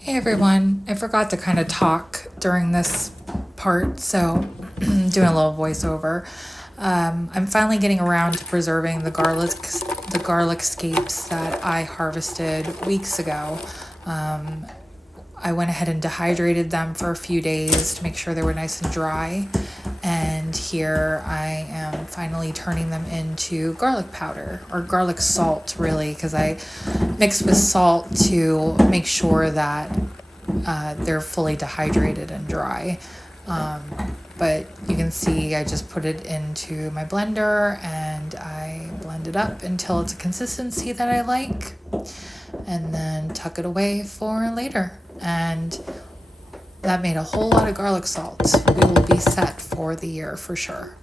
Hey everyone, I forgot to kind of talk during this part, so doing a little voiceover. I'm finally getting around to preserving the garlic scapes that I harvested weeks ago. I went ahead and dehydrated them for a few days to make sure they were nice and dry. And here I am finally turning them into garlic powder, or garlic salt, really, because I mixed with salt to make sure that they're fully dehydrated and dry. But you can see I just put it into my blender and I blend it up until it's a consistency that I like, and then tuck it away for later. And that made a whole lot of garlic salt. We will be set for the year for sure.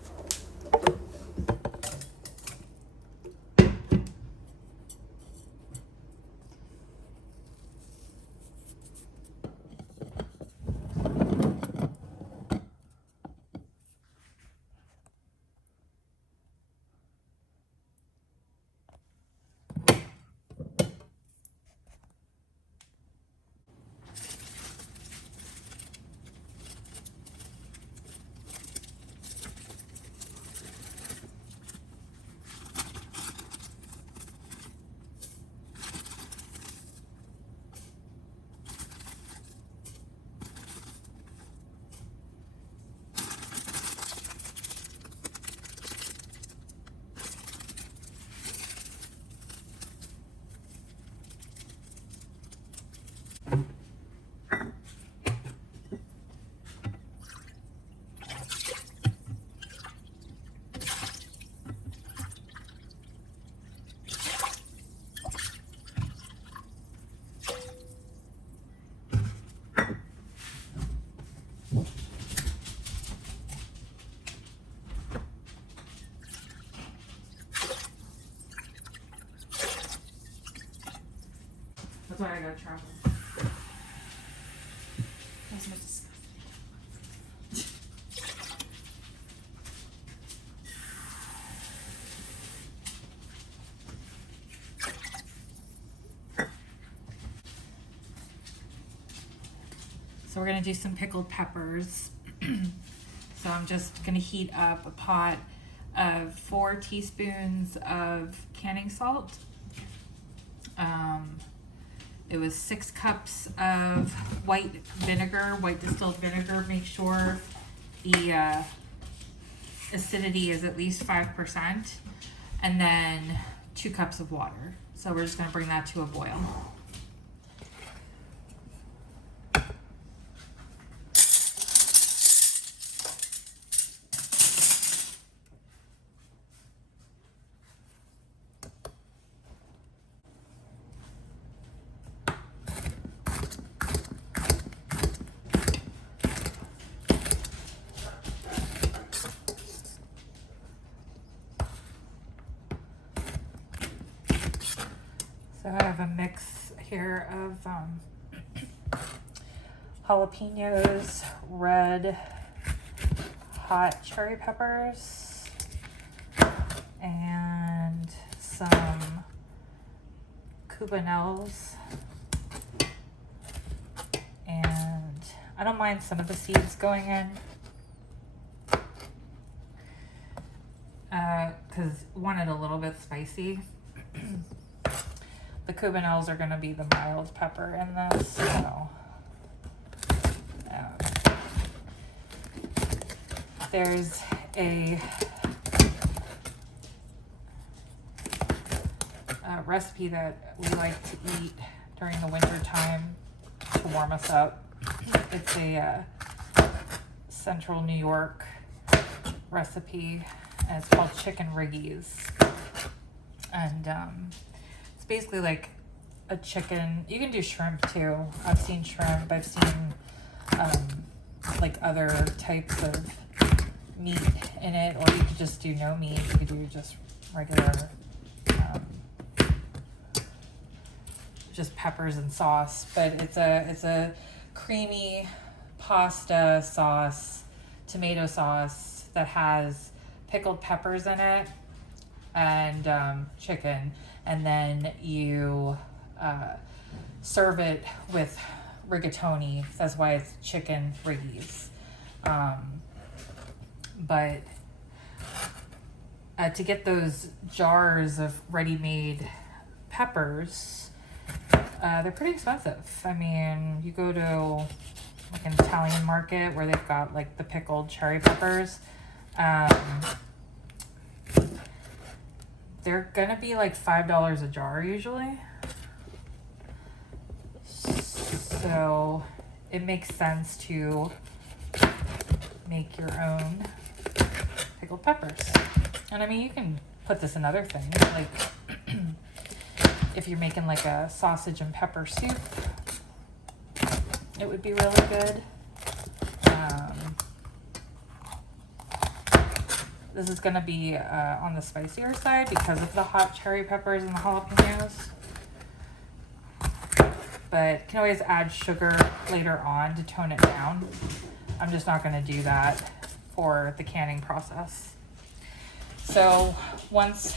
That's why I gotta travel. That's what's disgusting. So we're gonna do some pickled peppers. So I'm just gonna heat up a pot of 4 teaspoons of canning salt. It was 6 cups of white distilled vinegar. Make sure the acidity is at least 5%, and then 2 cups of water. So we're just gonna bring that to a boil. So I have a mix here of jalapenos, red hot cherry peppers, and some cubanelles. And I don't mind some of the seeds going in, because I want it a little bit spicy. The cubanelles are going to be the mild pepper in this, so there's a recipe that we like to eat during the winter time to warm us up. It's a central New York recipe, and it's called chicken riggies. And it's basically like a chicken. You can do shrimp too. I've seen shrimp. I've seen like other types of meat in it, or you could just do no meat. You could do just regular just peppers and sauce. But it's a creamy pasta sauce, tomato sauce that has pickled peppers in it and chicken, and then you serve it with rigatoni. That's why it's chicken riggies. But to get those jars of ready-made peppers, they're pretty expensive. I mean, you go to like an Italian market where they've got like the pickled cherry peppers. They're gonna be like $5 a jar usually. So it makes sense to make your own pickled peppers. And I mean, you can put this in other things, like if you're making like a sausage and pepper soup, it would be really good. This is gonna be on the spicier side because of the hot cherry peppers and the jalapenos. But can always add sugar later on to tone it down. I'm just not gonna do that for the canning process. So once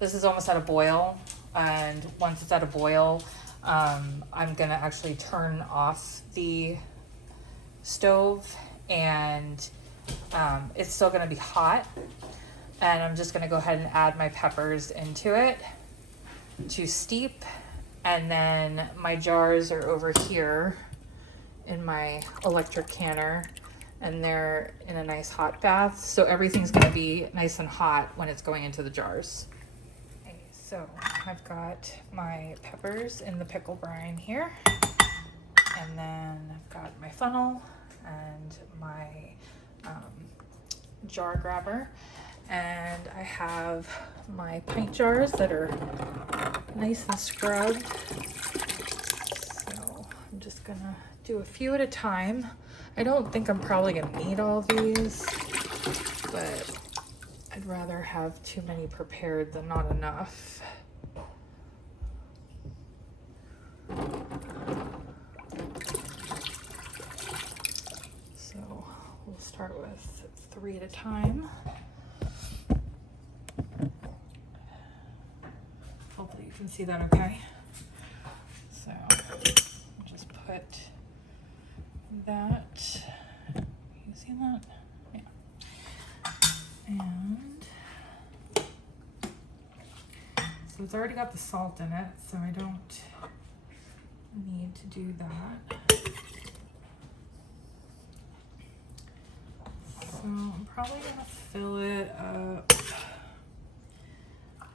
this is almost at a boil, and once it's at a boil, I'm gonna actually turn off the stove, and it's still gonna be hot, and I'm just gonna go ahead and add my peppers into it to steep. And then my jars are over here in my electric canner, and they're in a nice hot bath. So everything's gonna be nice and hot when it's going into the jars. Okay, so I've got my peppers in the pickle brine here. And then I've got my funnel and my jar grabber. And I have my pint jars that are nice and scrubbed. So I'm just gonna do a few at a time. I don't think I'm probably gonna need all these, but I'd rather have too many prepared than not enough. So we'll start with 3 at a time. Hopefully you can see that okay. So I'll just put that, you see that? Yeah. And so it's already got the salt in it, so I don't need to do that. So I'm probably gonna fill it up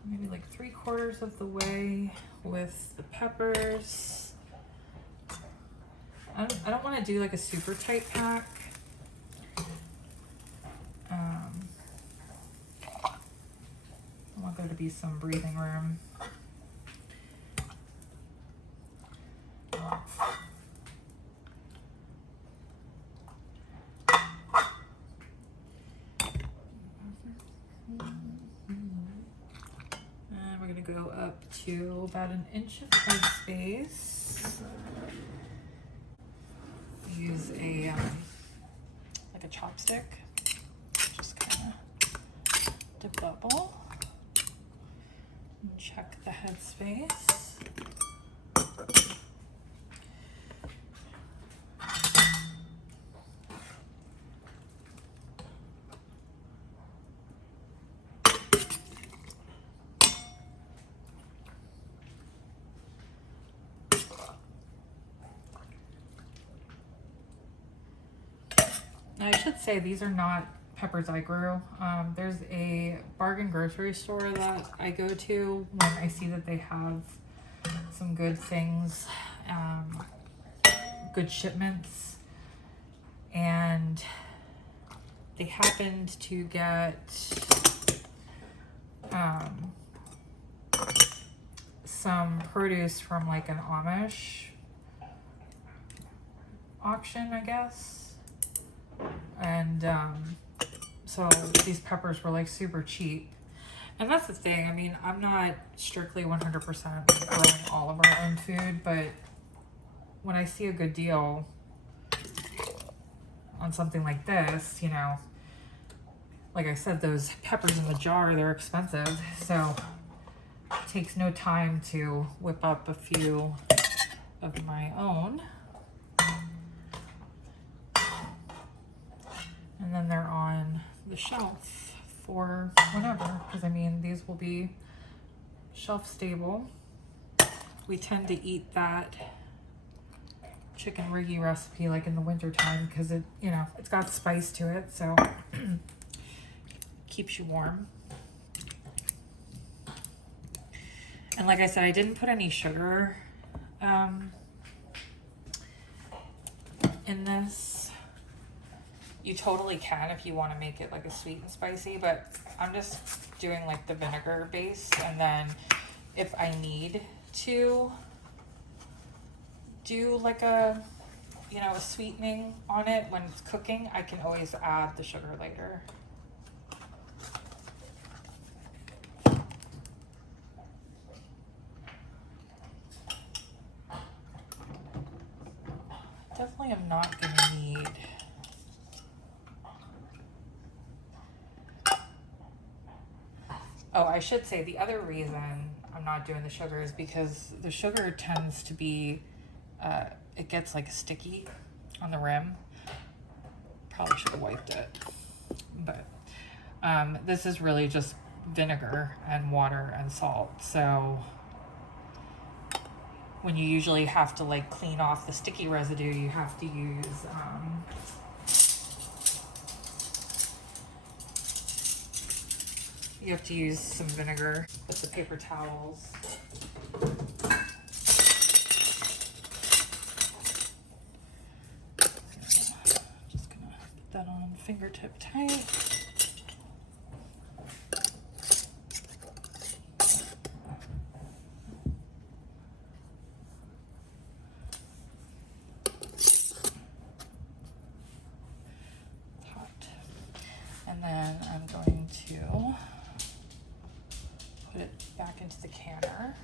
maybe like 3/4 of the way with the peppers. I don't want to do like a super tight pack. I want there to be some breathing room. And we're going to go up to about 1 inch of headspace. Use a like a chopstick, just kind of debubble and check the headspace. I should say these are not peppers I grew. There's a bargain grocery store that I go to when I see that they have some good things, good shipments, and they happened to get some produce from like an Amish auction, I guess. And so these peppers were like super cheap. And that's the thing, I mean, I'm not strictly 100% growing all of our own food, but when I see a good deal on something like this, you know, like I said, those peppers in the jar, they're expensive, so it takes no time to whip up a few of my own. And then they're on the shelf for whenever, because I mean, these will be shelf stable. We tend to eat that chicken riggy recipe like in the winter time because it, you know, it's got spice to it, so keeps you warm. And like I said, I didn't put any sugar in this. You totally can if you want to make it like a sweet and spicy, but I'm just doing like the vinegar base, and then if I need to do like a, you know, a sweetening on it when it's cooking, I can always add the sugar later. Definitely am not gonna need oh, I should say the other reason I'm not doing the sugar is because the sugar tends to be it gets like sticky on the rim. Probably should have wiped it, but this is really just vinegar and water and salt. So when you usually have to like clean off the sticky residue, you have to use some vinegar with the paper towels. Just gonna put that on fingertip tight. And then I'm going to put it back into the canner.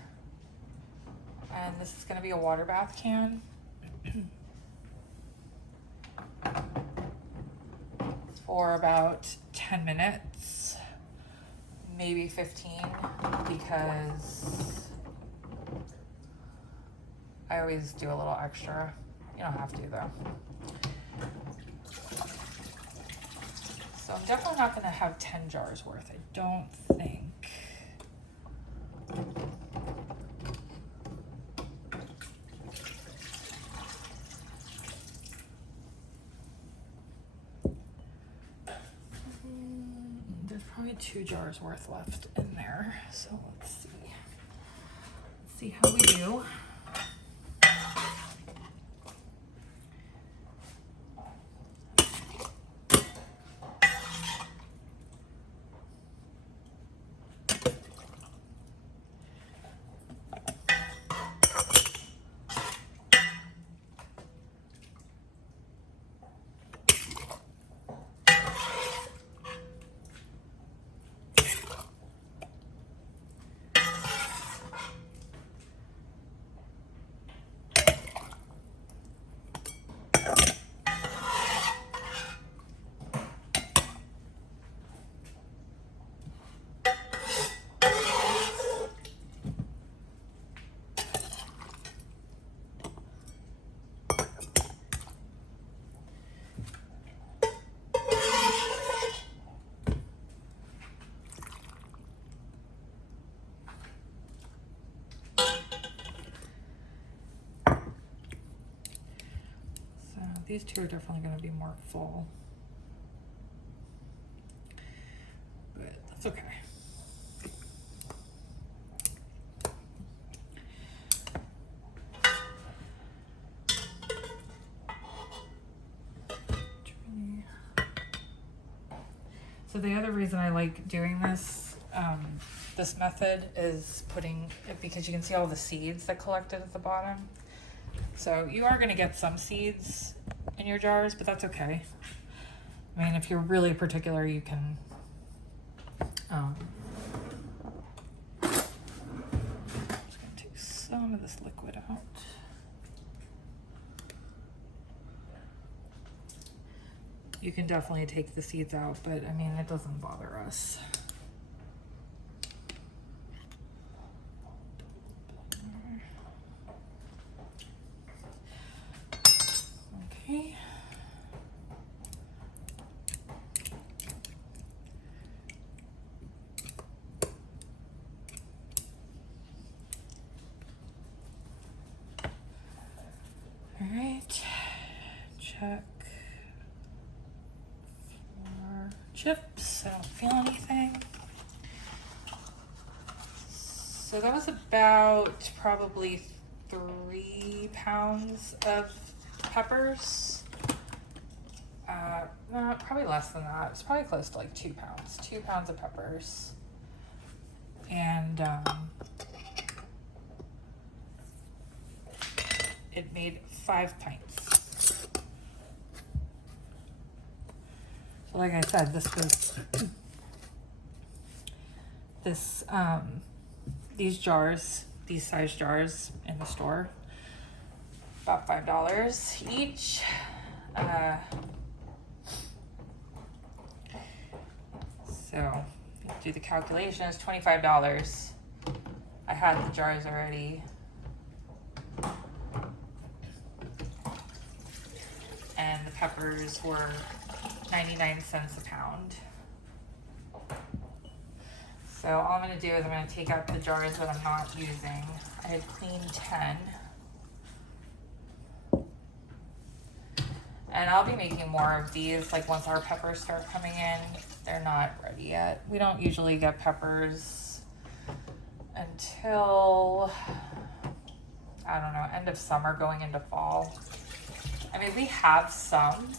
And this is going to be a water bath can. For about 10 minutes, maybe 15, because I always do a little extra. You don't have to though. So I'm definitely not going to have 10 jars worth, I don't think. There's probably 2 jars worth left in there. So let's see. Let's see how we do. These 2 are definitely going to be more full, but that's okay. So the other reason I like doing this this method is putting it, because you can see all the seeds that collected at the bottom. So you are going to get some seeds in your jars, but that's okay. I mean, if you're really particular, you can I'm just going to take some of this liquid out. You can definitely take the seeds out, but I mean, it doesn't bother us. right, check for chips. I don't feel anything. So that was about probably 3 pounds of peppers. No, probably less than that. It's probably close to like 2 pounds. 2 pounds of peppers. And it made 5 pints. So like I said, this was these jars, these size jars in the store, about $5 each. So do the calculations, $25. I had the jars already. And the peppers were 99 cents a pound. So all I'm gonna do is I'm gonna take out the jars that I'm not using. I had cleaned 10. And I'll be making more of these, like once our peppers start coming in. They're not ready yet. We don't usually get peppers until, I don't know, end of summer going into fall. I mean, we have some,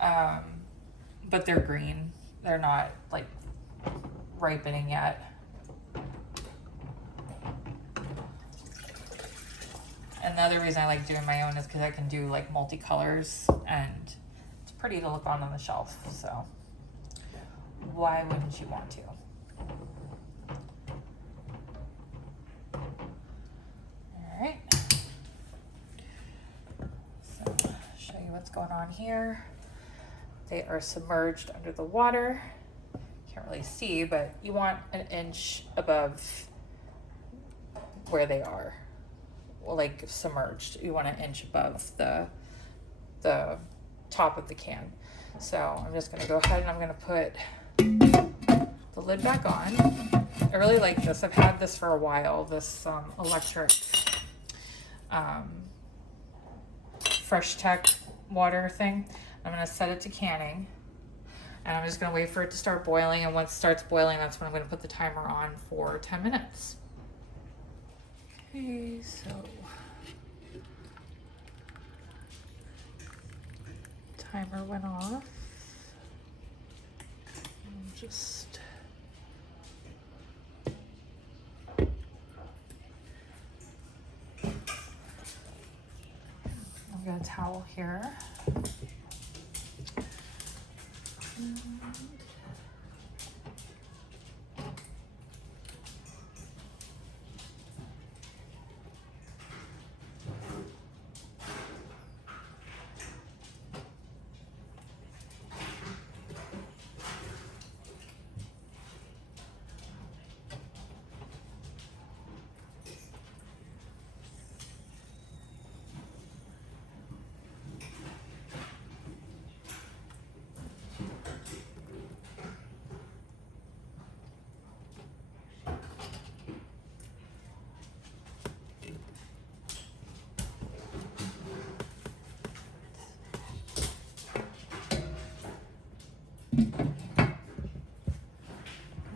but they're green. They're not like ripening yet. And the other reason I like doing my own is because I can do like multicolors and it's pretty to look on the shelf. So why wouldn't you want to? All right. So I'll show you what's going on here. They are submerged under the water. Can't really see, but you want an inch above where they are. Like submerged, you want an inch above the top of the can. So I'm just gonna go ahead and I'm gonna put the lid back on. I really like this. I've had this for a while, this electric Fresh Tech water thing. I'm gonna set it to canning and I'm just gonna wait for it to start boiling, and once it starts boiling, that's when I'm gonna put the timer on for 10 minutes. Okay, so timer went off. Just I've got a towel here.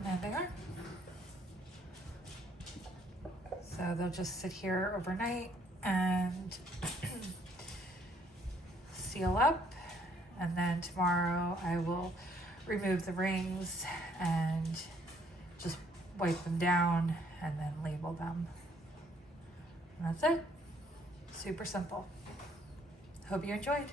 There they are. So they'll just sit here overnight and seal up, and then tomorrow I will remove the rings and just wipe them down and then label them. And that's it. Super simple. Hope you enjoyed.